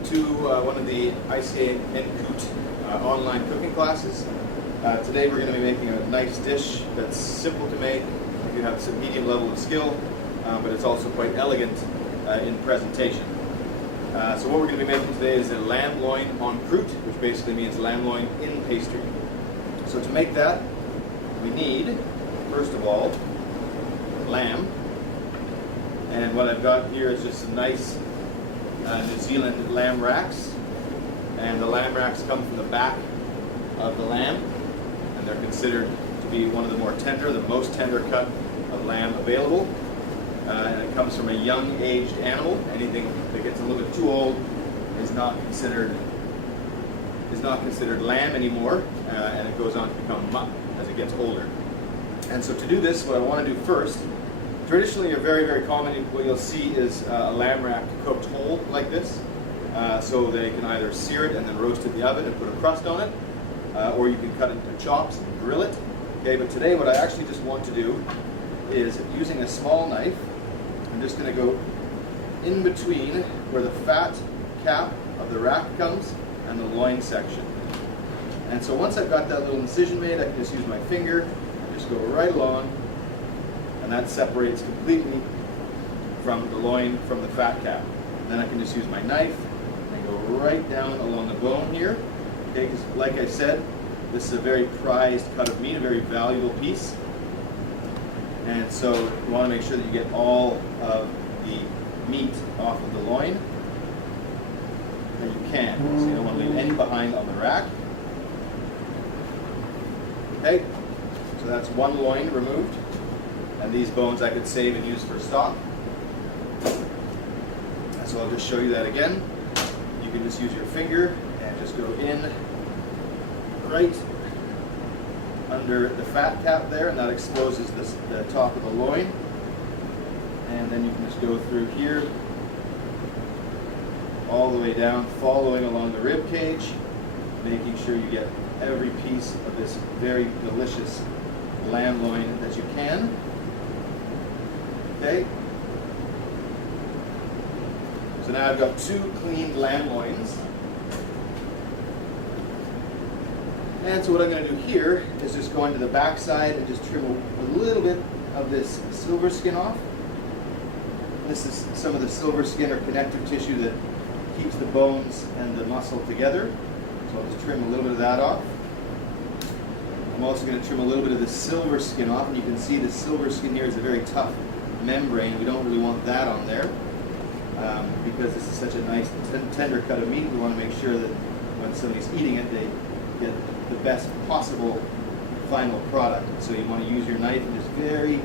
welcome to one of the ICA En Croute online cooking classes. Today we're going to be making a nice dish that's simple to make. You have some medium level of skill, but it's also quite elegant in presentation. So what we're going to be making today is a lamb loin en croute, which basically means lamb loin in pastry. So to make that, we need, first of all, lamb. And what I've got here is just some nice New Zealand lamb racks. And the lamb racks come from the back of the lamb, and they're considered to be one of the more tender, the most tender cut of lamb available. And it comes from a young aged animal. Anything that gets a little bit too old is not considered lamb anymore, and it goes on to become mutt as it gets older. And so to do this, what I want to do first, traditionally, very, very common, what you'll see is a lamb rack cooked whole like this. So they can either sear it and then roast it in the oven and put a crust on it, or you can cut it into chops and grill it. Okay, but today what I actually just want to do is, using a small knife, I'm just going to go in between where the fat cap of the rack comes and the loin section. And so once I've got that little incision made, I can just use my finger and just go right along, and that separates completely from the loin from the fat cap. And then I can just use my knife and go right down along the bone here. Okay, because like I said, this is a very prized cut of meat, a very valuable piece. And so you want to make sure that you get all of the meat off of the loin that you can. So you don't want to leave any behind on the rack. Okay, so that's one loin removed. And these bones I could save and use for stock. And so I'll just show you that again. You can just use your finger and just go in right under the fat cap there, and that exposes the top of the loin. And then you can just go through here all the way down, following along the rib cage, making sure you get every piece of this very delicious lamb loin that you can. Okay. So now I've got two cleaned lamb loins. And so what I'm going to do here is just go into the back side and just trim a little bit of this silver skin off. This is some of the silver skin or connective tissue that keeps the bones and the muscle together. So I'll just trim a little bit of that off. I'm also going to trim a little bit of the silver skin off, and you can see the silver skin here is a very tough membrane. We don't really want that on there because this is such a nice tender cut of meat. We want to make sure that when somebody's eating it, they get the best possible final product. So you want to use your knife and just very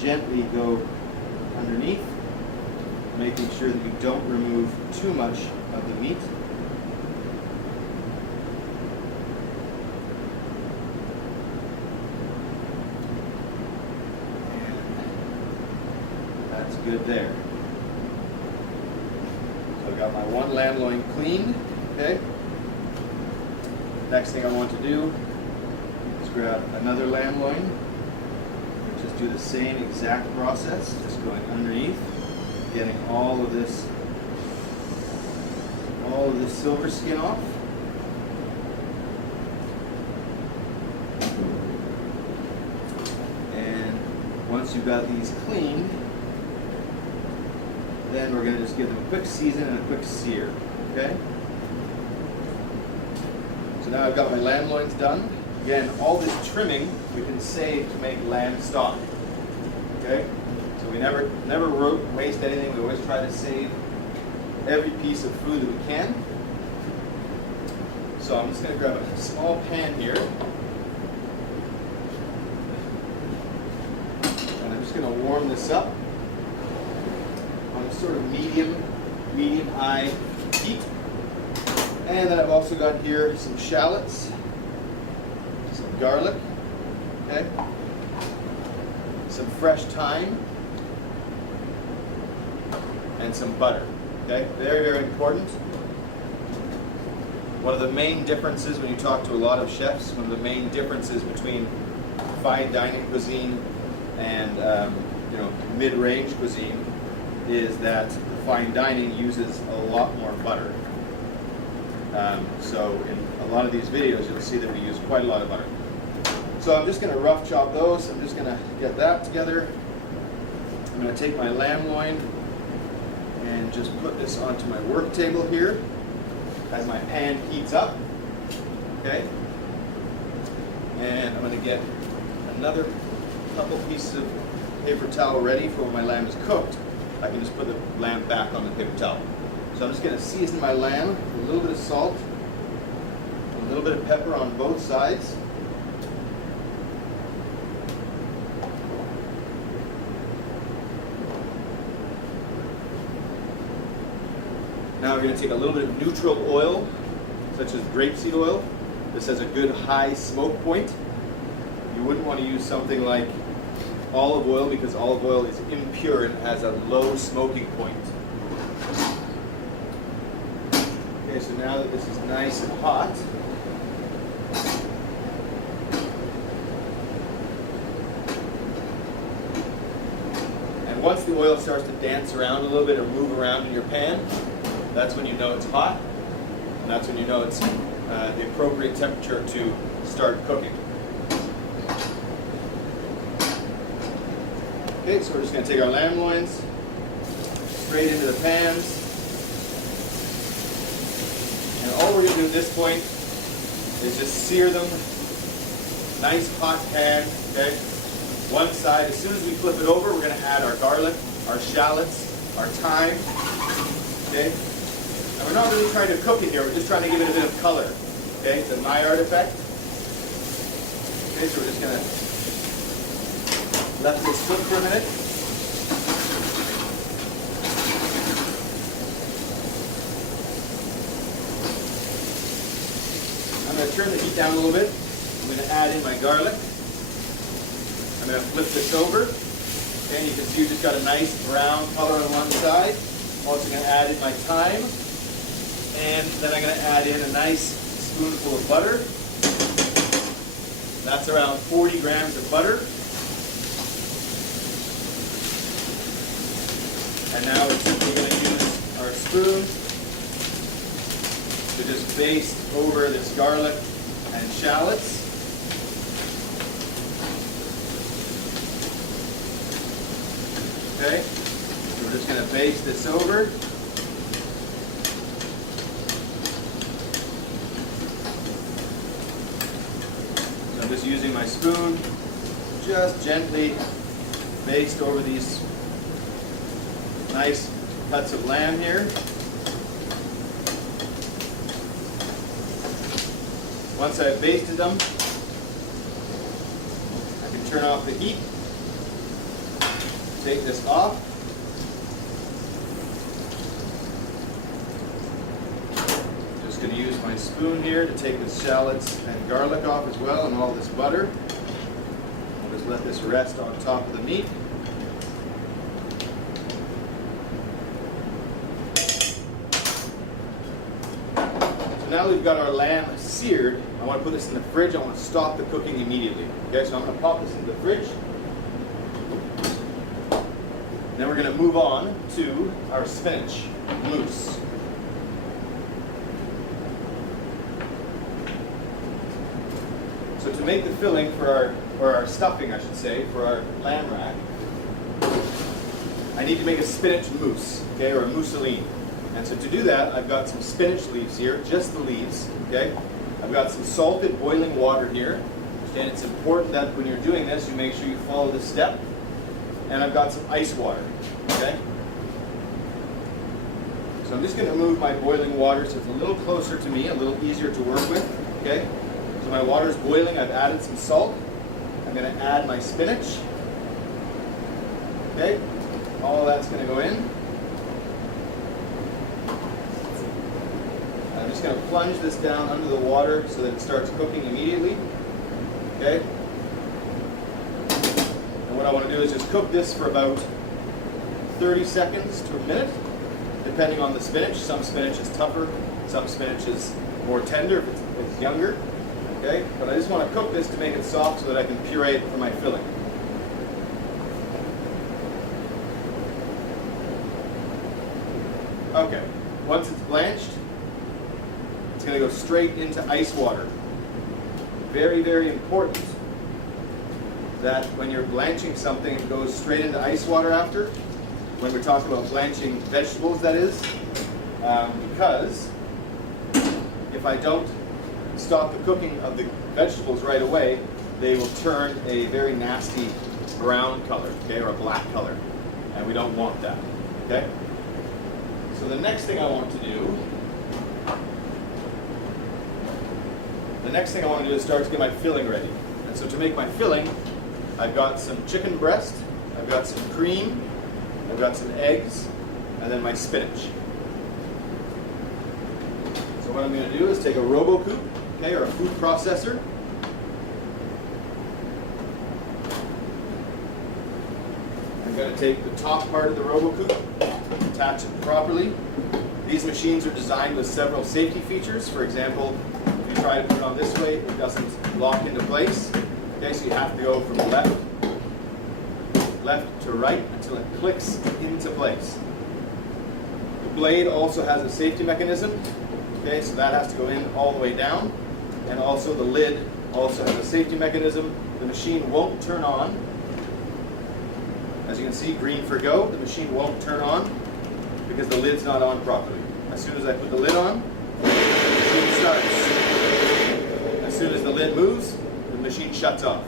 gently go underneath, making sure that you don't remove too much of the meat. And that's good there. So I've got my one lamb loin cleaned. Okay. Next thing I want to do is grab another lamb loin. Just do the same exact process, just going underneath, getting all of this silver skin off. And once you've got these cleaned, then we're going to just give them a quick season and a quick sear. Okay? So now I've got my lamb loins done. Again, all this trimming we can save to make lamb stock. Okay? So we never waste anything. We always try to save every piece of food that we can. So I'm just going to grab a small pan here. And I'm just going to warm this up on a sort of medium-high heat. And then I've also got here some shallots, some garlic, okay, some fresh thyme, and some butter. Okay, very, very important. One of the main differences when you talk to a lot of chefs, one of the main differences between fine dining cuisine and mid-range cuisine is that the fine dining uses a lot more butter. So in a lot of these videos, you'll see that we use quite a lot of butter. So I'm just going to rough chop those. I'm just going to get that together. I'm going to take my lamb loin and just put this onto my work table here as my pan heats up. Okay? And I'm going to get another couple pieces of paper towel ready for when my lamb is cooked. I can just put the lamb back on the paper towel. So I'm just going to season my lamb with a little bit of salt, a little bit of pepper on both sides. Now we're going to take a little bit of neutral oil, such as grapeseed oil. This has a good high smoke point. You wouldn't want to use something like olive oil because olive oil is impure and has a low smoking point. Okay, so now that this is nice and hot, and once the oil starts to dance around a little bit or move around in your pan, that's when you know it's hot, and that's when you know it's the appropriate temperature to start cooking. Okay, so we're just going to take our lamb loins straight into the pans. And all we're going to do at this point is just sear them. Nice hot pan, okay? One side, as soon as we flip it over, we're going to add our garlic, our shallots, our thyme, okay? And we're not really trying to cook it here, we're just trying to give it a bit of color, okay? The Maillard effect. Okay, so we're just going to let this cook for a minute. I'm going to turn the heat down a little bit. I'm going to add in my garlic. I'm going to flip this over. And you can see we just got a nice brown color on one side. I'm also going to add in my thyme. And then I'm going to add in a nice spoonful of butter. That's around 40 grams of butter. And now we're simply going to use our spoon to just baste over this garlic and shallots. Okay, so we're just going to baste this over. So I'm just using my spoon, just gently baste over these nice cuts of lamb here. Once I've basted them, I can turn off the heat, take this off. Just going to use my spoon here to take the shallots and garlic off as well and all this butter. I'll just let this rest on top of the meat. Now we've got our lamb seared. I want to put this in the fridge. I want to stop the cooking immediately. Okay, so I'm going to pop this into the fridge. Then we're going to move on to our spinach mousse. So to make the filling for our stuffing, I should say, for our lamb rack, I need to make a spinach mousse, okay, or a mousseline. And so to do that, I've got some spinach leaves here, just the leaves, okay? I've got some salted boiling water here, and it's important that when you're doing this, you make sure you follow this step. And I've got some ice water, okay? So I'm just going to move my boiling water so it's a little closer to me, a little easier to work with, okay? So my water is boiling, I've added some salt. I'm going to add my spinach, okay? All that's going to go in. I'm just going to plunge this down under the water so that it starts cooking immediately. Okay? And what I want to do is just cook this for about 30 seconds to a minute, depending on the spinach. Some spinach is tougher, some spinach is more tender if it's younger. Okay? But I just want to cook this to make it soft so that I can puree it for my filling. Okay. Once it's blanched, it's go straight into ice water. Very, very important that when you're blanching something, it goes straight into ice water after. When we're talking about blanching vegetables, that is. Because if I don't stop the cooking of the vegetables right away, they will turn a very nasty brown color, okay, or a black color. And we don't want that, okay? So the next thing I want to do is start to get my filling ready. And so to make my filling, I've got some chicken breast, I've got some cream, I've got some eggs, and then my spinach. So what I'm going to do is take a RoboCoupe, okay, or a food processor. I'm going to take the top part of the RoboCoupe, attach it properly. These machines are designed with several safety features. For example, if you try to put it on this way, it doesn't lock into place. Okay, so you have to go from left to right until it clicks into place. The blade also has a safety mechanism. Okay, so that has to go in all the way down. And also the lid also has a safety mechanism. The machine won't turn on. As you can see, green for go. The machine won't turn on because the lid's not on properly. As soon as I put the lid on, the machine starts. As soon as the lid moves, the machine shuts off.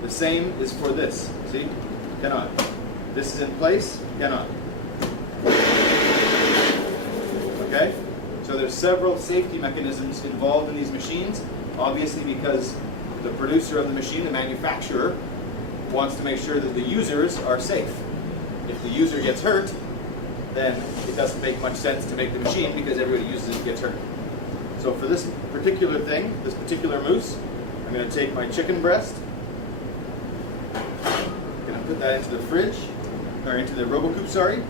The same is for this. See? Cannot. This is in place. Cannot. Okay? So there's several safety mechanisms involved in these machines, obviously because the producer of the machine, the manufacturer, wants to make sure that the users are safe. If the user gets hurt, then it doesn't make much sense to make the machine because everybody uses it and gets hurt. So for this particular thing, this particular mousse, I'm going to take my chicken breast, I'm going to put that into the fridge, or into the RoboCoupe, sorry,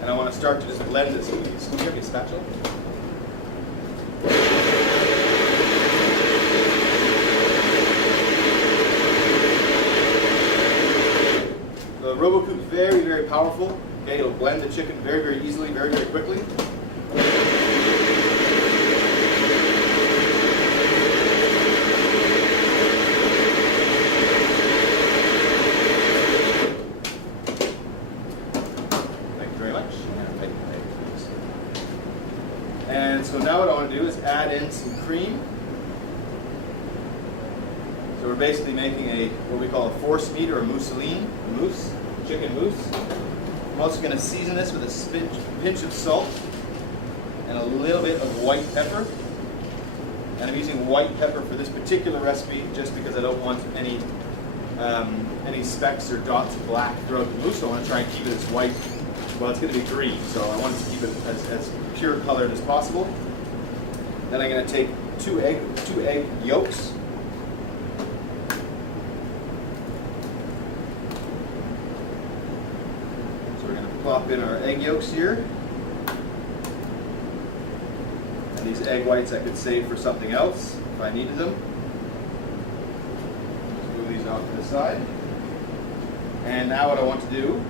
and I want to start to just blend this. Can you give me a spatula? The RoboCoupe is very, very powerful. Okay, it'll blend the chicken very, very easily, very, very quickly. Thank you very much. And so now what I want to do is add in some cream. So we're basically making what we call a force meat or a mousseline, chicken mousse. I'm also going to season this with a pinch of salt and a little bit of white pepper. And I'm using white pepper for this particular recipe just because I don't want any specks or dots of black throughout the mousse. So I want to try and keep it as white. Well, it's going to be green, so I want to keep it as pure colored as possible. Then I'm going to take two egg yolks. Plop in our egg yolks here. And these egg whites I could save for something else if I needed them. Just move these off to the side. And now what I want to do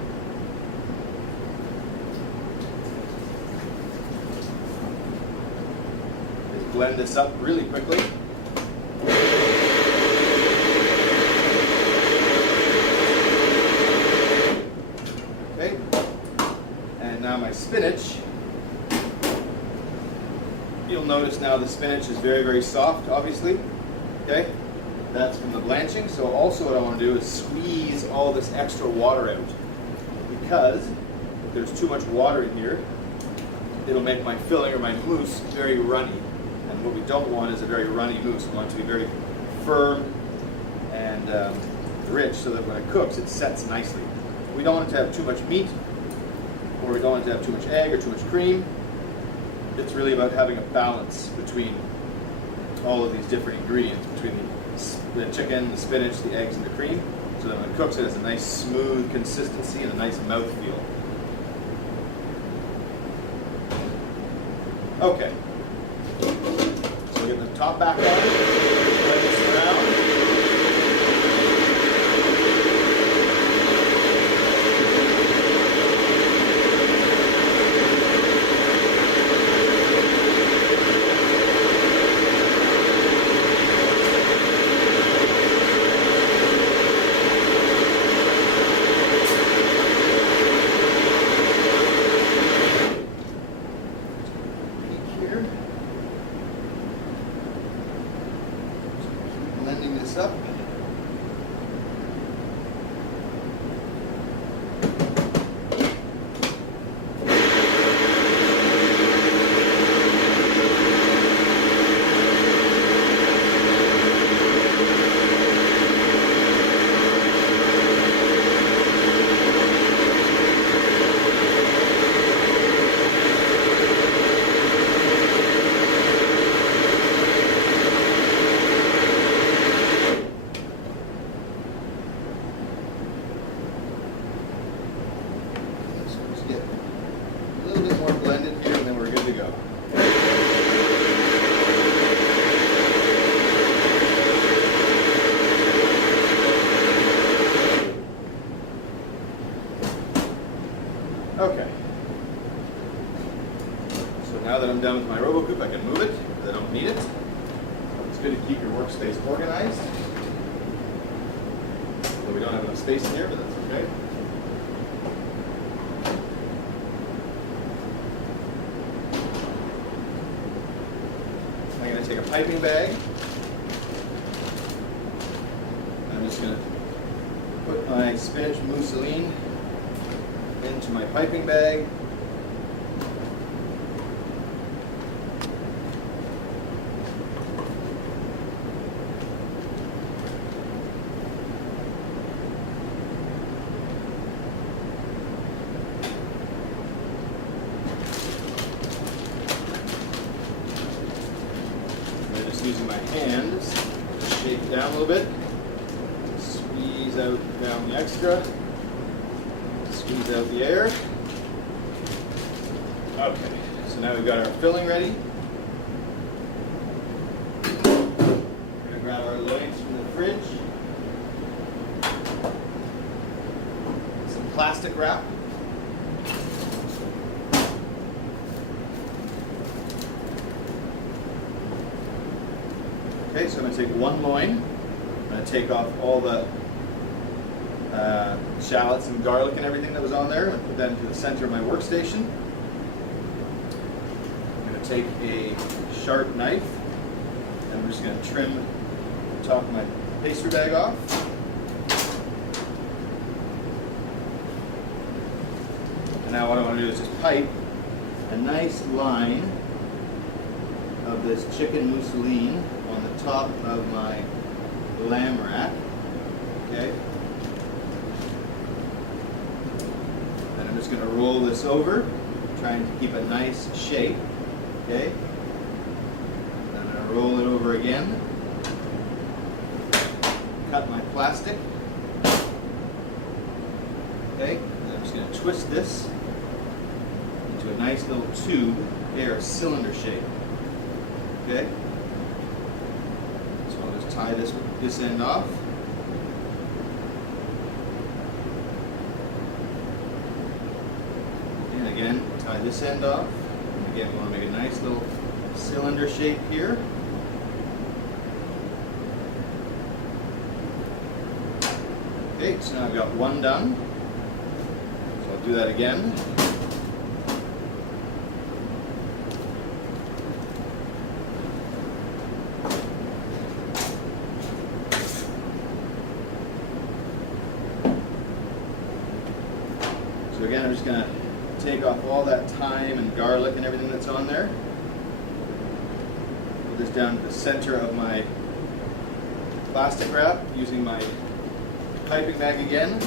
is blend this up really quickly. Now my spinach, you'll notice now the spinach is very, very soft, obviously. Okay, that's from the blanching. So also what I want to do is squeeze all this extra water out, because if there's too much water in here, it'll make my filling or my mousse very runny. And what we don't want is a very runny mousse. We want it to be very firm and rich so that when it cooks, it sets nicely. We don't want it to have too much meat, or we don't want it to have too much egg or too much cream. It's really about having a balance between all of these different ingredients, between the chicken, the spinach, the eggs, and the cream, so that when it cooks, it has a nice smooth consistency and a nice mouthfeel. Okay. So we get the top back on, let this around. mixed up. Get a little bit more blended here, and then we're good to go. Okay. So now that I'm done with my RoboCoupe, I can move it because I don't need it. It's good to keep your workspace organized. So we don't have enough space in here, but that's okay. I'm going to take a piping bag. I'm just going to put my spinach mousseline into my piping bag. Using my hands to shake it down a little bit, squeeze out down the extra, squeeze out the air. Okay, so now we've got our filling ready. We're going to grab our loaves from the fridge, some plastic wrap. Okay, so I'm going to take one loin. I'm going to take off all the shallots and garlic and everything that was on there. I'm going to put that into the center of my workstation. I'm going to take a sharp knife, and I'm just going to trim the top of my pastry bag off. And now what I want to do is just pipe a nice line of this chicken mousseline on the top of my lamb rack, okay? And I'm just going to roll this over, trying to keep a nice shape, okay? And I'm going to roll it over again, cut my plastic, okay? And I'm just going to twist this into a nice little tube, okay, or cylinder shape, okay? Tie this end off. And again, tie this end off. And again, we want to make a nice little cylinder shape here. Okay, so now I've got one done. So I'll do that again. So again, I'm just going to take off all that thyme and garlic and everything that's on there. Put this down to the center of my plastic wrap using my piping bag again.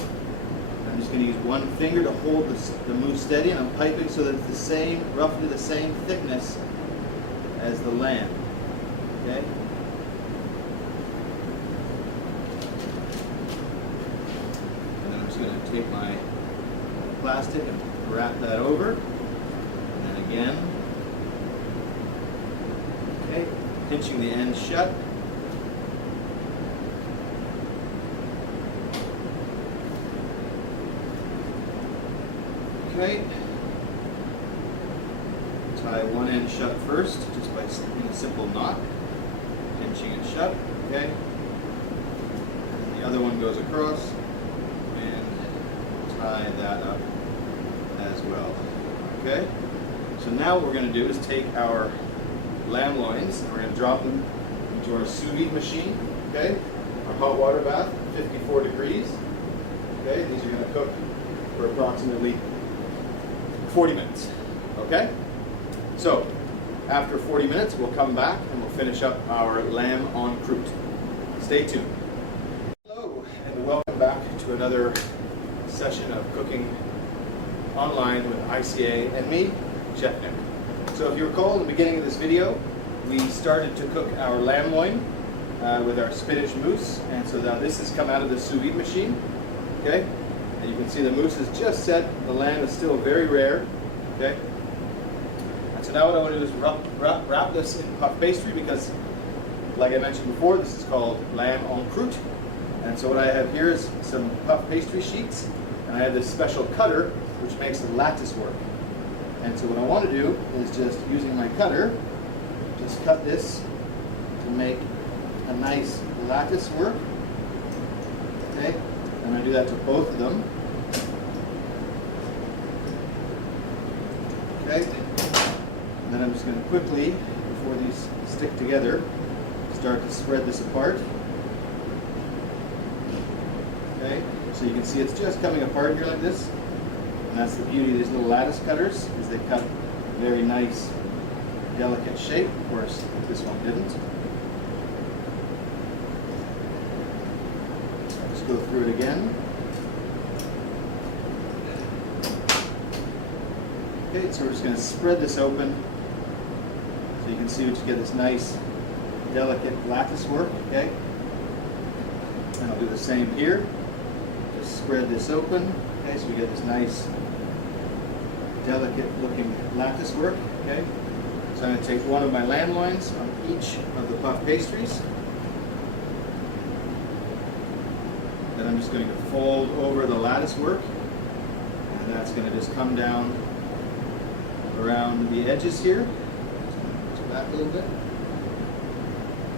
I'm just going to use one finger to hold the mousse steady, and I'm piping so that it's the same, roughly the same thickness as the lamb. Okay? And then I'm just going to take my plastic and wrap that over, and then again, okay, pinching the end shut. Okay, tie one end shut first, just by slipping a simple knot, pinching it shut, okay, and the other one goes across, and tie that up as well. Okay, so now what we're going to do is take our lamb loins and we're going to drop them into our sous vide machine. Okay, hot water bath, 54 degrees. Okay, these are going to cook for approximately 40 minutes. Okay? So, after 40 minutes, we'll come back and we'll finish up our lamb en croute. Stay tuned. Hello, and welcome back to another session of cooking online with ICA and me, Chef Nick. So if you recall in the beginning of this video, we started to cook our lamb loin with our spinach mousse, and so now this has come out of the sous vide machine. Okay, and you can see the mousse is just set. The lamb is still very rare. Okay, and so now what I want to do is wrap this in puff pastry because, like I mentioned before, this is called lamb en croute. And so what I have here is some puff pastry sheets, and I have this special cutter which makes the lattice work. And so what I want to do is just using my cutter, just cut this to make a nice lattice work. Okay, and I do that to both of them. Okay, and then I'm just going to quickly, before these stick together, start to spread this apart. Okay, so you can see it's just coming apart here like this. And that's the beauty of these little lattice cutters, is they cut a very nice, delicate shape. Of course, this one didn't. I'll just go through it again. Okay, so we're just going to spread this open so you can see what you get, this nice, delicate lattice work. Okay, and I'll do the same here. Just spread this open. Okay, so we get this nice, delicate looking lattice work. Okay, so I'm going to take one of my lamb loins on each of the puff pastries. Then I'm just going to fold over the lattice work, and that's going to just come down around the edges here. So back a little bit.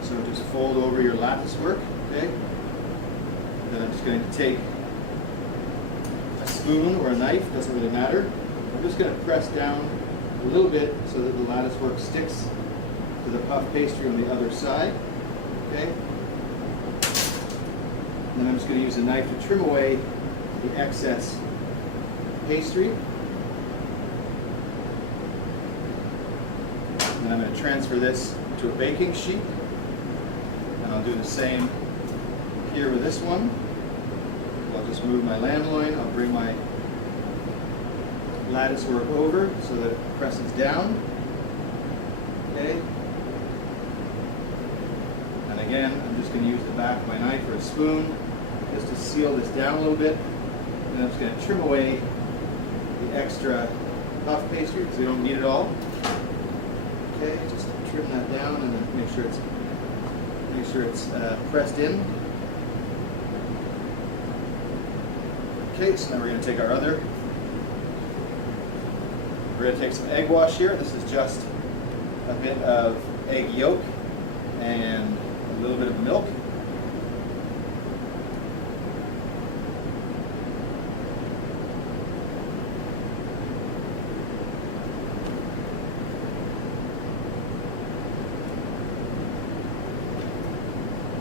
So just fold over your lattice work. Okay, then I'm just going to take a spoon or a knife, doesn't really matter. I'm just going to press down a little bit so that the lattice work sticks to the puff pastry on the other side. Okay? And then I'm just going to use a knife to trim away the excess pastry. And then I'm going to transfer this to a baking sheet. And I'll do the same here with this one. I'll just move my lamb loin. I'll bring my lattice work over so that it presses down. Okay. And again, I'm just going to use the back of my knife or a spoon just to seal this down a little bit. And I'm just going to trim away the extra puff pastry because we don't need it all. Okay, just trim that down and then make sure it's pressed in. Okay, so now we're going to take our other. We're going to take some egg wash here. This is just a bit of egg yolk and a little bit of milk.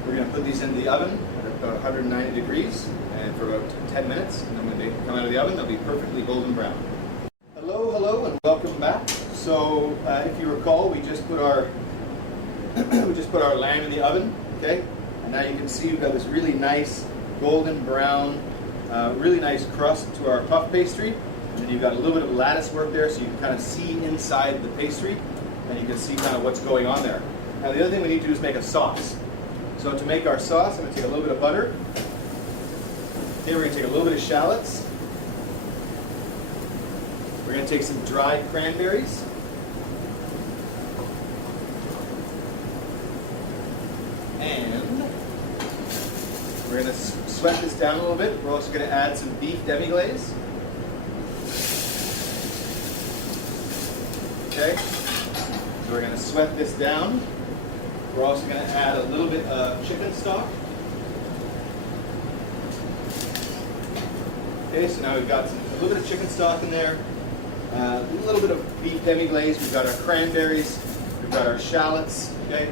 We're going to put these into the oven at about 190 degrees and for about 10 minutes. And then when they come out of the oven, they'll be perfectly golden brown. Hello, and welcome back. So, if you recall, we just put our lamb in the oven. Okay, and now you can see we've got this really nice golden brown, really nice crust to our puff pastry, and then you've got a little bit of lattice work there, so you can kind of see inside the pastry, and you can see kind of what's going on there. Now, the other thing we need to do is make a sauce. So, to make our sauce, I'm going to take a little bit of butter. Okay, we're going to take a little bit of shallots. We're going to take some dried cranberries. And we're going to sweat this down a little bit. We're also going to add some beef demi-glaze. Okay, so we're going to sweat this down. We're also going to add a little bit of chicken stock. Okay, so now we've got a little bit of chicken stock in there. A little bit of beef demi-glaze. We've got our cranberries. We've got our shallots. Okay,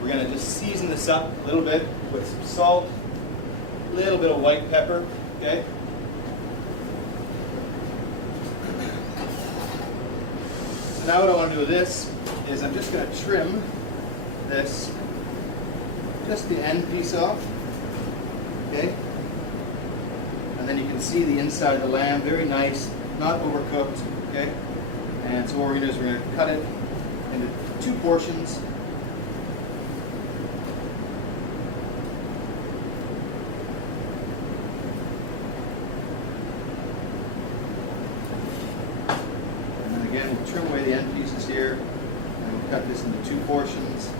we're going to just season this up a little bit with some salt, little bit of white pepper, okay? So now what I want to do with this is I'm just going to trim this, just the end piece off, okay? And then you can see the inside of the lamb, very nice, not overcooked, okay? And so what we're going to do is we're going to cut it into 2 portions. And then again, we'll trim away the end pieces here, and we'll cut this into 2 portions.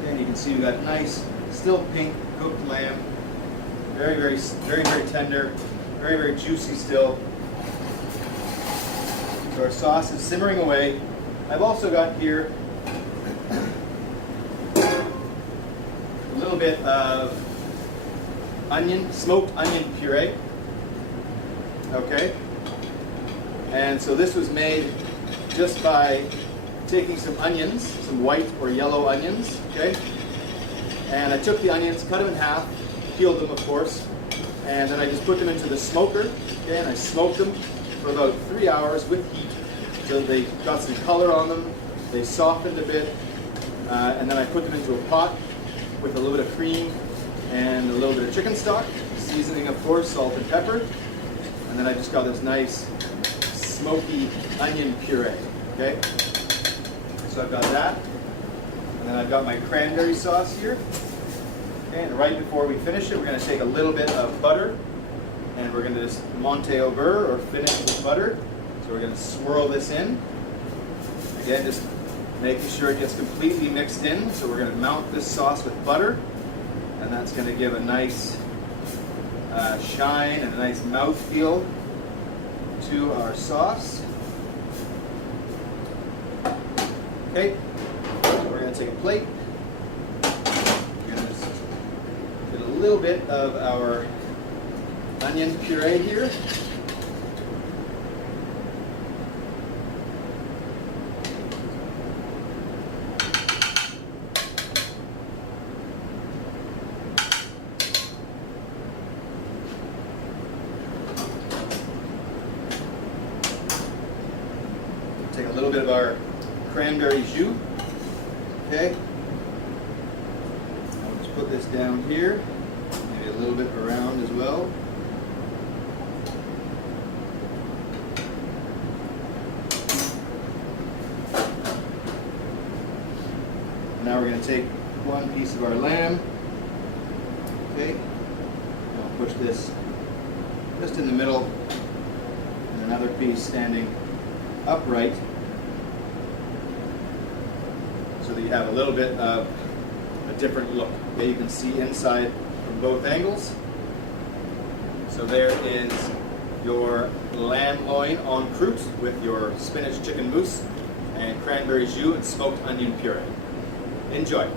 Okay, and you can see we've got nice, still pink cooked lamb, very tender, very juicy still. So our sauce is simmering away. I've also got here a little bit of smoked onion puree. Okay? And so this was made just by taking some onions, some white or yellow onions, okay? And I took the onions, cut them in half, peeled them of course, and then I just put them into the smoker, okay, and I smoked them for about 3 hours with heat, so they got some color on them, they softened a bit, and then I put them into a pot with a little bit of cream and a little bit of chicken stock, seasoning of course, salt and pepper, and then I just got this nice smoky onion puree, okay? So I've got that, and then I've got my cranberry sauce here. Okay, and right before we finish it, we're going to take a little bit of butter, and we're going to just monte au beurre, or finish with butter. So we're going to swirl this in. Again, just making sure it gets completely mixed in. So we're going to mount this sauce with butter, and that's going to give a nice shine and a nice mouthfeel to our sauce. Okay, so we're going to take a plate. Get a little bit of our onion puree here. Take a little bit of our cranberry jus. Okay. I'll just put this down here. Maybe a little bit around as well. Now we're going to take one piece of our lamb. Okay. And I'll push this just in the middle, and another piece standing upright, so that you have a little bit of a different look. Okay, you can see inside from both angles. So there is your lamb loin en croute with your spinach chicken mousse and cranberry jus and smoked onion puree. Enjoy.